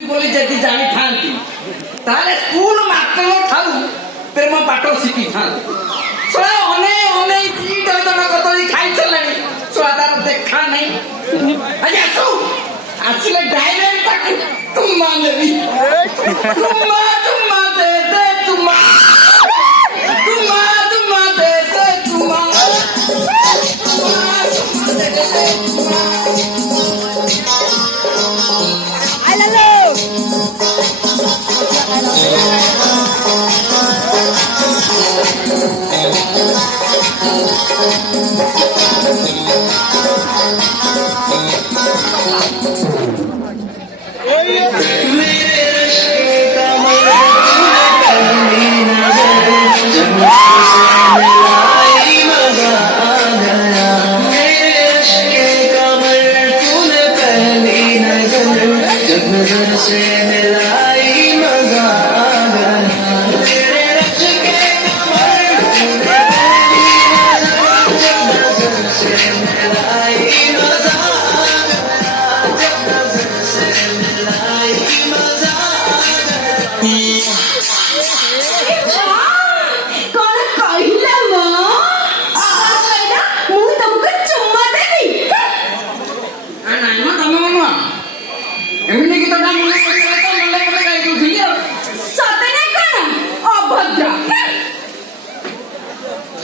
ବୋଲି ଯଦି ଜାଣିଥାନ୍ତି ତାହେଲେ ସ୍କୁଲ ମାତ୍ର ଥାଉ ପ୍ରେମ ପାଠ ଶିଖିଥାନ୍ତି। ଛୁଆ ଅନେଇ ଅନେଇ ଜଣ କଦଳୀ ଖାଇସାରିଲାଣି, ଛୁଆ ତାର ଦେଖା ନାହିଁ। ଆଜି ଆସୁ ଆସିଲେ ଡାଇରେକ୍ଟ ତାକୁ ତୁମା ନେବି। ତୁମା ତୁମା ଦେ ଦେ ତୁମା, ତୁମା ତୁମା ଦେ ଦେ ତୁମା, ତୁମା ତୁମା ଦେ ଦେ ତୁମା।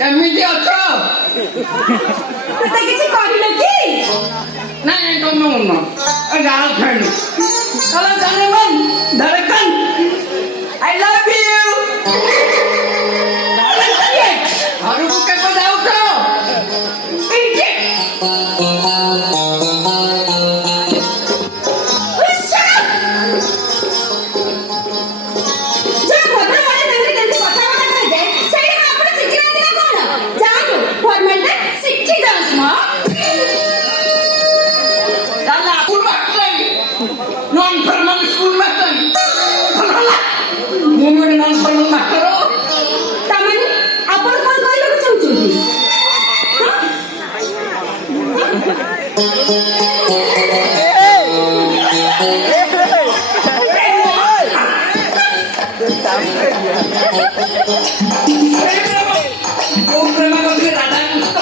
ଏମିତି ଅଛ କିଛି କରିଲ କି? ନାଇଁ ତମ ମନ ଗାର୍ଲଫ୍ରେଣ୍ଡ चलो जाने मन धड़कन आई लव यू घर को के जाऊ तो non formal school makan ମୁଁ ଗୋଟେ non formal ମାଷ୍ଟର। ତାମାନେ ଆପଣ କଣ କହିବାକୁ ଚାହୁଁଛନ୍ତି? କୋଉ ପ୍ରେମ କରିଥିଲେ ରାଧା କୃଷ୍ଣ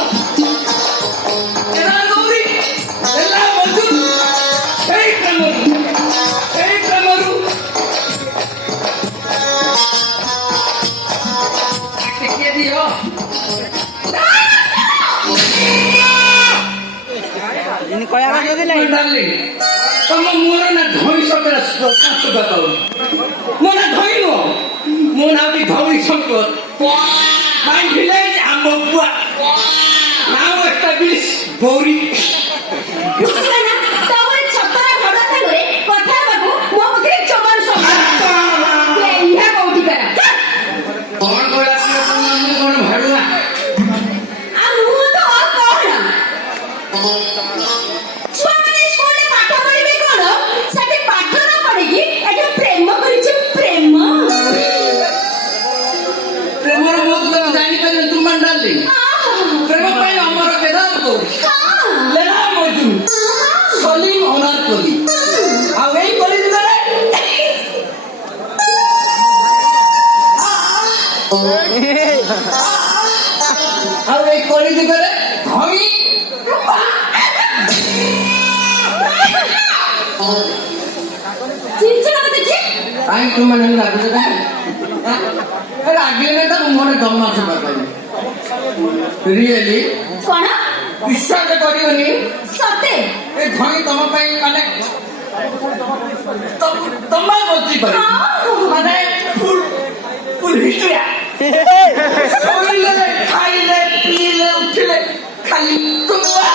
ତମ ମୋର ନା ଧଇ ଶଙ୍କର ମୋ ନା ଧଇ ନୁହଁ, ମୋ ନା ହଉଛି ଧଉଳି ଶଙ୍କର। My village ଆମ ବୁଆ now established Bori। ପ୍ରେମ ପାଇଁ ଅମର କେଦାର ଲେଲା ମଜୁ ସଲିମ ଅନାର କଲି ଆଉ ଏଇ କଲି ଦିନରେ ଆଉ ଏଇ କଲି ଦିନରେ ଧଇ କାହିଁ ତୁମାନେ ଲାଗୁଛ ରାଗିଲେ ତ ମୁହଁରେ ଦମ ସଫା କରିବି। ରିଏଲି କଣ ବିଶ୍ୱାସ କରିବନି, ସତେ ଏ ଧଇଁ ତମ ପାଇଁ ମାନେ ତମା ବଞ୍ଚି ପାରେ ମାନେ ଫୁଲ ହିଷ୍ଟ୍ରିଆ ଶୋଇଲେ ଖାଇଲେ ପିଇଲେ ଉଠିଲେ ଖାଲି ତୁମା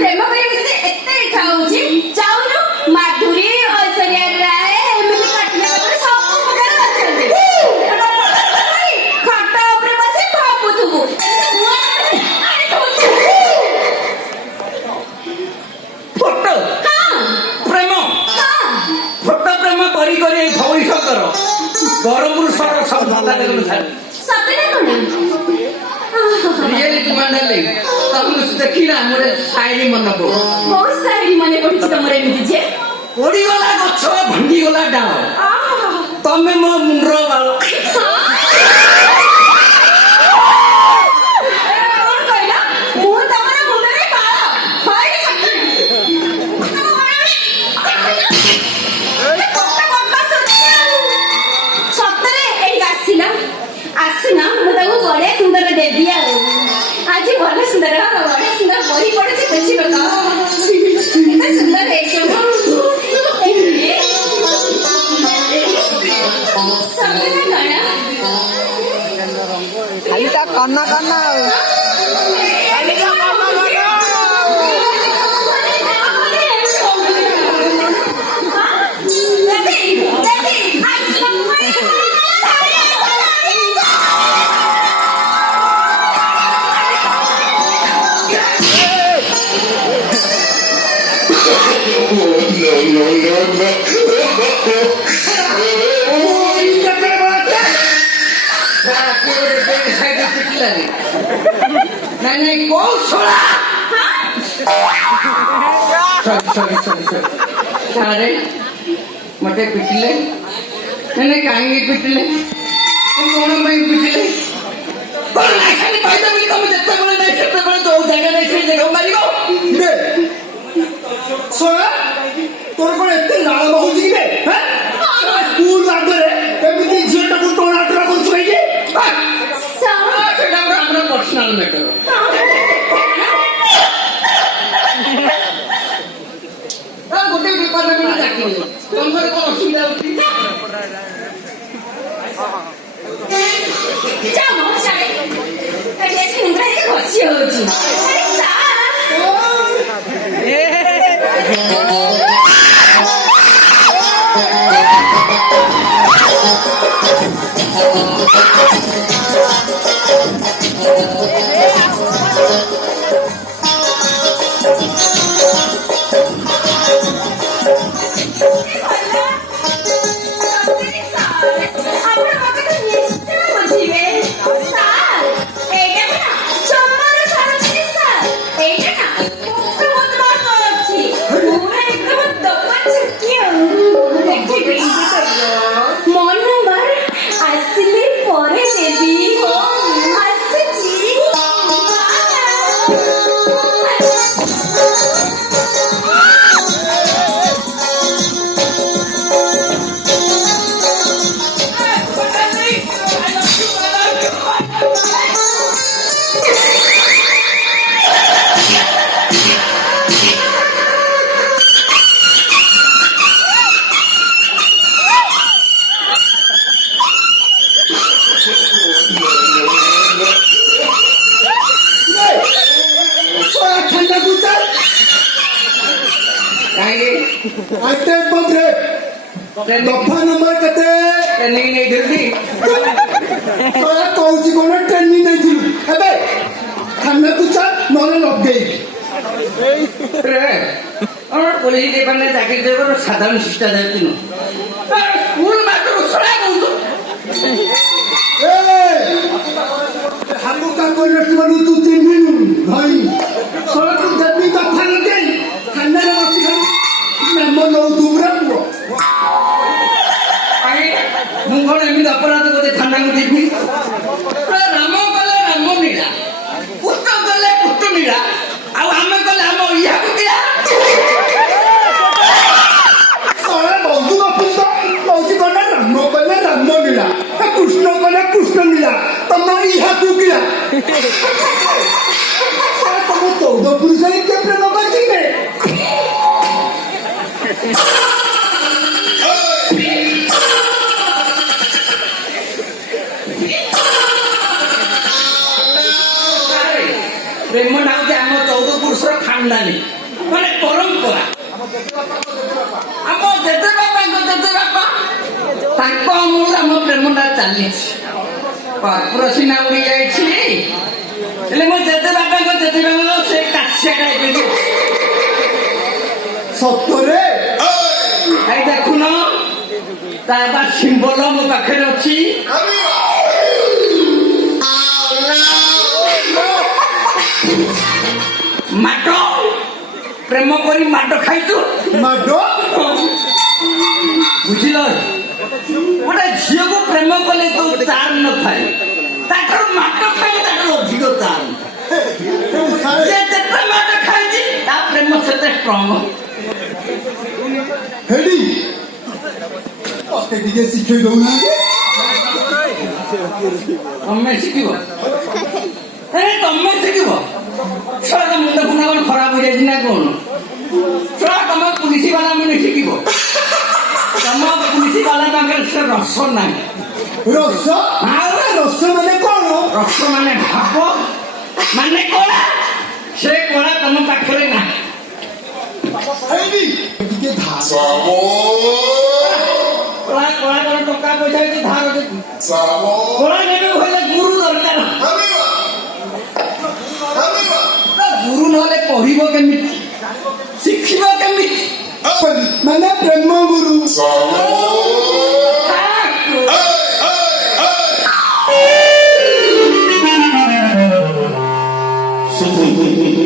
ପ୍ରେମ କରିବାକୁ ଯଦି ଏତେ ଇଚ୍ଛା ହଉଛି ଚାହୁଁଛୁ ମାଧୁରୀ ଐଶ୍ୱର୍ଯ୍ୟା ରାୟ ଏମିତି କାଟିଲେ ସବୁ ପ୍ରକାର ଅଛନ୍ତି। ଖଟ ଉପରେ ବସି ଭାବୁଥିବୁ ବରମପୁର ସହର ସବୁ ଭଲ ଦେଖୁନ ସତରେ କଣ ରିଏଲି ତୁମାଣ୍ଡାଲି ତମକୁ ଦେଖିନା ମୋର ସାଇରି ମନେ ପଡୁ ବହୁତ ସାରି ମନେ ପଡୁଛି ତମର ଏମିତି ଯେ ପୋଡିଗଲା ଗଛ ଭାଙ୍ଗିଗଲା ଡାଳ ତମେ ମୋ ମୁଣ୍ଡର ବାଳ बड़े सुंदर देवी आज भले सुंदर बड़े सुंदर बही पड़े देखिए तो सुंदर है खाली करना करना नहीं कौन छोड़ा सारे मटे पिटले नहीं कहीं पिटले कौन मैं पिटले पर खाली फायदा मिली तुम जितना बोले नहीं जितना बोले तो जगह नहीं से जगह मारी को दे सोया तोर को इतने लाल बहुत जी में हैं स्कूल आगे एमती झेटा को टोना टरा को चाहिए पर्सनल मैटर गोटे डिपार्टमेंट चाकरी तुमको कौन असुविधा होती जाओ सारे ऐसे मुंडा ये खुशी होची दफा नंबर कते ट्रेनिंग नहीं दिलती तो कौची कोना ट्रेनिंग नहीं दिलु अबे खाना कुछ नले लग गई रे और पुलिस डिपार्टमेंट चाकरी देबो साधारण शिक्षा देती न स्कूल मास्टर छड़ा गयो ए हमको का कोई रखवालू तू 3 दिन भाई सोला तू जल्दी दफा न दे खाना रे बसी नंबर नो दूरा पुरो ମୁଁ କଣ ଏମିତି ଅପରାଧ ଗୋଟେ ଥାନାକୁ ଯିବି ରାମ କଲେ ରାମ ନୀଳା ପୁତ କଲେ ପୁତ ନୀଳା ଆଉ ଆମେ କଲେ ଆମ ଇହାକୁ ନୀଳା ସଳେ ବହୁତ ଅଫିସ କହୁଛି କଣ ରାମ କଲେ ରାମ ନୀଳା କୃଷ୍ଣ କଲେ କୃଷ୍ଣ ନୀଳା ତମ ଇହାକୁ କିଳା ତମ 14 ପୁରୁଷ ଏତେ ପ୍ରେମ କରିବେ प्रेम नाम आम 14 पुरुष खानदानी माने परंपरा आम जेते बापा अमूल आम प्रेमटा चली कर्पूर सीना उड़ी जाइए मो जेते बापा जेते बापा से काछिया खाई सतरे देखुन ତା ବା ସିମ୍ବଲ ମୋ ପାଖରେ ଅଛି। ମାଡ ପ୍ରେମ କରି ମାଡ ଖାଇଛୁ। ମାଡ ବୁଝିଲ ଗୋଟେ ଝିଅକୁ ପ୍ରେମ କଲେ ତ ଚାର ନଥାଏ ତାଠାରୁ ମାଡ ଖାଇଲେ ତାଠାରୁ ଅଧିକ ଚାର ସେ ଯେତେ ମାଡ ଖାଇଛି ତା ପ୍ରେମ ସେତେ ଷ୍ଟ୍ରଙ୍ଗ। ହେଡି ଟିକେ ଶିଖେଇ ଦଉନାହାନ୍ତି। ତମେ ଶିଖିବ ତମେ ଶିଖିବ ଛୁଆ ମୁଣ୍ଡ ଫୁଣ୍ଡ କଣ ଖରାପ ହେଇଯାଇଛି ନା କଣ? ଛୁଆ ତମ ପୁଲିସ ବାଲା ମାନେ ଶିଖିବ। ତମ ପୁଲିସ ବାଲା ପାଖରେ ସେ ରସ ନାହିଁ। ରସ ରସ ମାନେ କଣ? ରସ ମାନେ ଭାବ ମାନେ କଳା। ସେ କଳା ତମ ପାଖରେ ନାହିଁ। ଟିକେ କଳା କଳା କଣ ଟଙ୍କା ପଇସା ହେଇଛି ଧାର କଳା ନେବେ ହେଲେ ଗୁରୁ ଦରକାର। ଗୁରୁ ନହେଲେ ପଢିବ କେମିତି ଶିଖିବ କେମିତି? ମାନେ ପ୍ରେମ ଗୁରୁ।